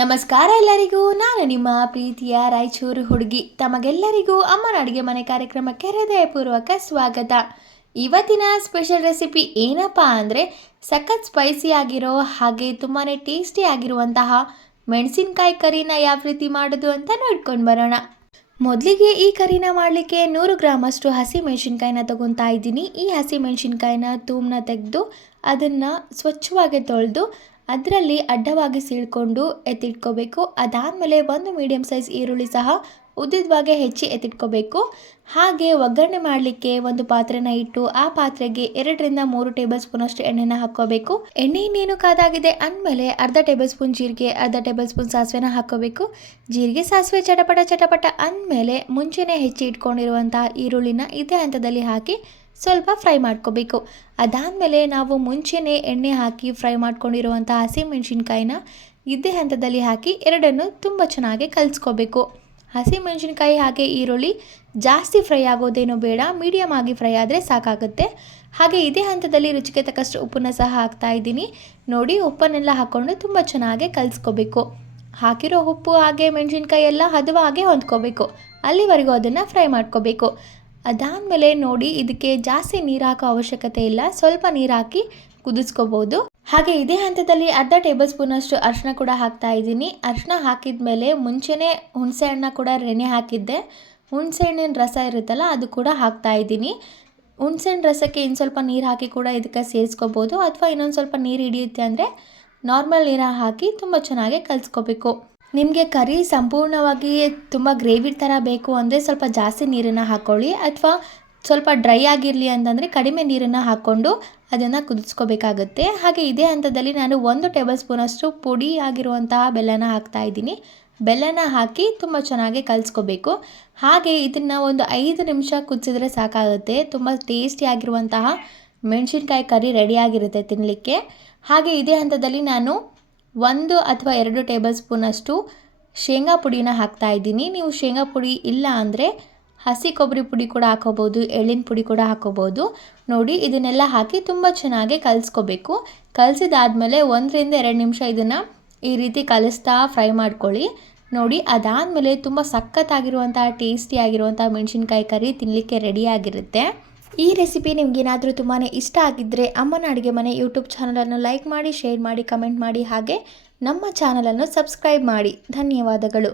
ನಮಸ್ಕಾರ ಎಲ್ಲರಿಗೂ. ನಾನು ನಿಮ್ಮ ಪ್ರೀತಿಯ ರಾಯಚೂರು ಹುಡುಗಿ. ತಮಗೆಲ್ಲರಿಗೂ ಅಮ್ಮನ ಅಡುಗೆ ಮನೆ ಕಾರ್ಯಕ್ರಮಕ್ಕೆ ಹೃದಯಪೂರ್ವಕ ಸ್ವಾಗತ. ಇವತ್ತಿನ ಸ್ಪೆಷಲ್ ರೆಸಿಪಿ ಏನಪ್ಪ ಅಂದರೆ ಸಖತ್ ಸ್ಪೈಸಿ ಆಗಿರೋ ಹಾಗೆ ತುಂಬಾ ಟೇಸ್ಟಿ ಆಗಿರುವಂತಹ ಮೆಣಸಿನಕಾಯಿ ಕರಿನ ಯಾವ ರೀತಿ ಮಾಡೋದು ಅಂತ ನೋಡ್ಕೊಂಡು ಬರೋಣ. ಮೊದಲಿಗೆ ಈ ಕರಿನ ಮಾಡಲಿಕ್ಕೆ 100 ಗ್ರಾಮಷ್ಟು ಹಸಿ ಮೆಣಸಿನ್ಕಾಯಿನ ತೊಗೊತಾ ಇದ್ದೀನಿ. ಈ ಹಸಿ ಮೆಣಸಿನ್ಕಾಯಿನ ತೂಮ್ನ ತೆಗೆದು ಅದನ್ನು ಸ್ವಚ್ಛವಾಗಿ ತೊಳೆದು ಅದರಲ್ಲಿ ಅಡ್ಡವಾಗಿ ಸೀಳ್ಕೊಂಡು ಎತ್ತಿಟ್ಕೋಬೇಕು. ಅದಾದಮೇಲೆ ಒಂದು ಮೀಡಿಯಮ್ ಸೈಜ್ ಈರುಳ್ಳಿ ಸಹ ಉದ್ದಿದವಾಗೆ ಹೆಚ್ಚಿ ಎತ್ತಿಟ್ಕೋಬೇಕು. ಹಾಗೆ ಒಗ್ಗರಣೆ ಮಾಡಲಿಕ್ಕೆ ಒಂದು ಪಾತ್ರೆನ ಇಟ್ಟು ಆ ಪಾತ್ರೆಗೆ 2 ರಿಂದ 3 ಟೇಬಲ್ ಸ್ಪೂನಷ್ಟು ಎಣ್ಣೆನ ಹಾಕ್ಕೋಬೇಕು. ಎಣ್ಣೆ ಇನ್ನೇನು ಕಾದಾಗಿದೆ ಅಂದಮೇಲೆ ಅರ್ಧ ಟೇಬಲ್ ಸ್ಪೂನ್ ಜೀರಿಗೆ, ಅರ್ಧ ಟೇಬಲ್ ಸ್ಪೂನ್ ಸಾಸಿವೆನ ಹಾಕ್ಕೋಬೇಕು. ಜೀರಿಗೆ ಸಾಸಿವೆ ಚಟಪಟ ಅಂದಮೇಲೆ ಮುಂಚೆನೇ ಹೆಚ್ಚಿ ಇಟ್ಕೊಂಡಿರುವಂತಹ ಈರುಳ್ಳಿನ ಇದೇ ಹಂತದಲ್ಲಿ ಹಾಕಿ ಸ್ವಲ್ಪ ಫ್ರೈ ಮಾಡ್ಕೋಬೇಕು. ಅದಾದಮೇಲೆ ನಾವು ಮುಂಚೆನೇ ಎಣ್ಣೆ ಹಾಕಿ ಫ್ರೈ ಮಾಡ್ಕೊಂಡಿರುವಂಥ ಹಸಿಮೆಣಸಿನ್ಕಾಯಿನ ಇದೇ ಹಂತದಲ್ಲಿ ಹಾಕಿ ಎರಡನ್ನು ತುಂಬ ಚೆನ್ನಾಗಿ ಕಲಿಸ್ಕೋಬೇಕು. ಹಸಿಮೆಣಸಿನ್ಕಾಯಿ ಹಾಗೆ ಈರುಳ್ಳಿ ಜಾಸ್ತಿ ಫ್ರೈ ಆಗೋದೇನು ಬೇಡ, ಮೀಡಿಯಮ್ ಆಗಿ ಫ್ರೈ ಆದರೆ ಸಾಕಾಗುತ್ತೆ. ಹಾಗೆ ಇದೇ ಹಂತದಲ್ಲಿ ರುಚಿಗೆ ತಕ್ಕಷ್ಟು ಉಪ್ಪನ್ನು ಸಹ ಹಾಕ್ತಾ ಇದ್ದೀನಿ. ನೋಡಿ, ಉಪ್ಪನ್ನೆಲ್ಲ ಹಾಕ್ಕೊಂಡು ತುಂಬ ಚೆನ್ನಾಗಿ ಕಲಿಸ್ಕೋಬೇಕು. ಹಾಕಿರೋ ಉಪ್ಪು ಹಾಗೆ ಮೆಣಸಿನ್ಕಾಯಿ ಎಲ್ಲ ಹದವಾಗಿ ಹೊಂದ್ಕೋಬೇಕು. ಅಲ್ಲಿವರೆಗೂ ಅದನ್ನು ಫ್ರೈ ಮಾಡ್ಕೋಬೇಕು. ಅದಾದಮೇಲೆ ನೋಡಿ, ಇದಕ್ಕೆ ಜಾಸ್ತಿ ನೀರು ಹಾಕೋ ಅವಶ್ಯಕತೆ ಇಲ್ಲ, ಸ್ವಲ್ಪ ನೀರು ಹಾಕಿ ಕುದಿಸ್ಕೋಬೋದು. ಹಾಗೆ ಇದೇ ಹಂತದಲ್ಲಿ ಅರ್ಧ ಟೇಬಲ್ ಸ್ಪೂನಷ್ಟು ಅರಿಶಿನ ಕೂಡ ಹಾಕ್ತಾ ಇದ್ದೀನಿ. ಅರಿಶಿನ ಹಾಕಿದ ಮೇಲೆ ಮುಂಚೆನೇ ಹುಣಸೆ ಹಣ್ಣ ಕೂಡ ನೆನೆ ಹಾಕಿದ್ದೆ. ಹುಣಸೆ ಹಣ್ಣಿನ ರಸ ಇರುತ್ತಲ್ಲ ಅದು ಕೂಡ ಹಾಕ್ತಾ ಇದ್ದೀನಿ. ಹುಣಸೆ ಹಣ್ಣು ರಸಕ್ಕೆ ಇನ್ನು ಸ್ವಲ್ಪ ನೀರು ಹಾಕಿ ಕೂಡ ಇದಕ್ಕೆ ಸೇರಿಸ್ಕೋಬೋದು, ಅಥವಾ ಇನ್ನೊಂದು ಸ್ವಲ್ಪ ನೀರು ಹಿಡಿಯುತ್ತೆ ಅಂದರೆ ನಾರ್ಮಲ್ ನೀರು ಹಾಕಿ ತುಂಬ ಚೆನ್ನಾಗಿ ಕಲಿಸ್ಕೋಬೇಕು. ನಿಮಗೆ ಕರಿ ಸಂಪೂರ್ಣವಾಗಿ ತುಂಬ ಗ್ರೇವಿ ಥರ ಬೇಕು ಅಂದರೆ ಸ್ವಲ್ಪ ಜಾಸ್ತಿ ನೀರನ್ನು ಹಾಕ್ಕೊಳ್ಳಿ, ಅಥವಾ ಸ್ವಲ್ಪ ಡ್ರೈ ಆಗಿರಲಿ ಅಂತಂದರೆ ಕಡಿಮೆ ನೀರನ್ನು ಹಾಕ್ಕೊಂಡು ಅದನ್ನು ಕುದಿಸ್ಕೋಬೇಕಾಗುತ್ತೆ. ಹಾಗೆ ಇದೇ ಹಂತದಲ್ಲಿ ನಾನು 1 ಟೇಬಲ್ ಸ್ಪೂನಷ್ಟು ಪುಡಿ ಆಗಿರುವಂತಹ ಬೆಲ್ಲನ ಹಾಕ್ತಾ ಇದ್ದೀನಿ. ಬೆಲ್ಲನ ಹಾಕಿ ತುಂಬ ಚೆನ್ನಾಗಿ ಕಲಿಸ್ಕೋಬೇಕು. ಹಾಗೆ ಇದನ್ನು ಒಂದು 5 ನಿಮಿಷ ಕುದಿಸಿದ್ರೆ ಸಾಕಾಗುತ್ತೆ. ತುಂಬ ಟೇಸ್ಟಿಯಾಗಿರುವಂತಹ ಮೆಣಸಿನ್ಕಾಯಿ ಕರಿ ರೆಡಿಯಾಗಿರುತ್ತೆ ತಿನ್ನಲಿಕ್ಕೆ. ಹಾಗೆ ಇದೇ ಹಂತದಲ್ಲಿ ನಾನು 1 ಅಥವಾ 2 ಟೇಬಲ್ ಸ್ಪೂನಷ್ಟು ಶೇಂಗಾ ಪುಡಿನ ಹಾಕ್ತಾ ಇದ್ದೀನಿ. ನೀವು ಶೇಂಗಾ ಪುಡಿ ಇಲ್ಲ ಅಂದರೆ ಹಸಿ ಕೊಬ್ಬರಿ ಪುಡಿ ಕೂಡ ಹಾಕೋಬೋದು, ಎಳ್ಳಿನ ಪುಡಿ ಕೂಡ ಹಾಕೋಬೋದು. ನೋಡಿ, ಇದನ್ನೆಲ್ಲ ಹಾಕಿ ತುಂಬ ಚೆನ್ನಾಗಿ ಕಲಿಸ್ಕೋಬೇಕು. ಕಲಿಸಿದಾದ್ಮೇಲೆ 1 ರಿಂದ 2 ನಿಮಿಷ ಇದನ್ನು ಈ ರೀತಿ ಕಲಿಸ್ತಾ ಫ್ರೈ ಮಾಡ್ಕೊಳ್ಳಿ. ನೋಡಿ, ಅದಾದಮೇಲೆ ತುಂಬ ಸಖತ್ತಾಗಿರುವಂತಹ ಟೇಸ್ಟಿಯಾಗಿರುವಂಥ ಮೆಣಸಿನ್ಕಾಯಿ ಕರಿ ತಿನ್ನಲಿಕ್ಕೆ ರೆಡಿಯಾಗಿರುತ್ತೆ. ಈ ರೆಸಿಪಿ ನಿಮಗೇನಾದರೂ ತುಂಬಾ ಇಷ್ಟ ಆಗಿದ್ದರೆ ಅಮ್ಮನ ಅಡುಗೆ ಮನೆ ಯೂಟ್ಯೂಬ್ ಚಾನಲನ್ನು ಲೈಕ್ ಮಾಡಿ, ಶೇರ್ ಮಾಡಿ, ಕಮೆಂಟ್ ಮಾಡಿ, ಹಾಗೆ ನಮ್ಮ ಚಾನಲನ್ನು ಸಬ್ಸ್ಕ್ರೈಬ್ ಮಾಡಿ. ಧನ್ಯವಾದಗಳು.